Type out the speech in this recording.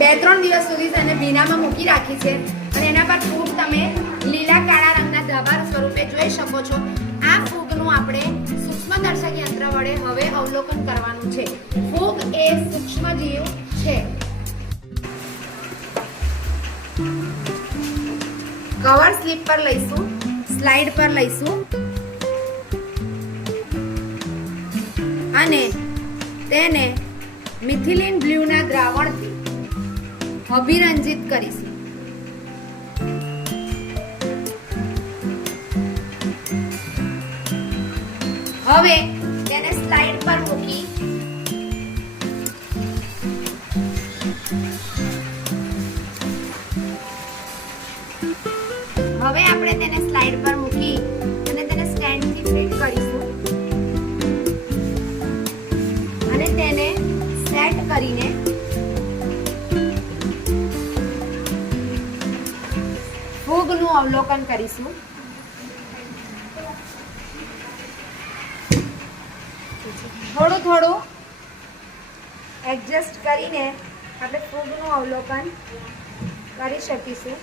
બે ત્રણ દિવસ સુધી તેને ભીનામાં મૂકી રાખી છે. અને એના પર ફૂગ તમે લીલા કાળા રંગના ધબાર સ્વરૂપે જોઈ શકો છો. આ ફૂગનું આપણે સૂક્ષ્મદર્શક યંત્ર વડે હવે અવલોકન કરવાનું છે. ફૂગ એ સૂક્ષ્મજીવ છે. કવર સ્લીપ પર લઈશું, સ્લાઇડ પર લઈશું. અને તેને મિથિલિન બ્લ્યુના દ્રાવણથી અભિરંજિત કરીશું. હવે તેને સ્લાઇડ પર મૂકી. હવે આપણે તેને સ્લાઇડ પર મૂકી અને તેને સ્ટેન્ડથી ફિટ કરીશું. અને તેને સેટ કરીને ફૂગનું અવલોકન કરીશું. થોડું થોડું એડજસ્ટ કરીને આપણે ફૂગનું અવલોકન કરી શકીશું.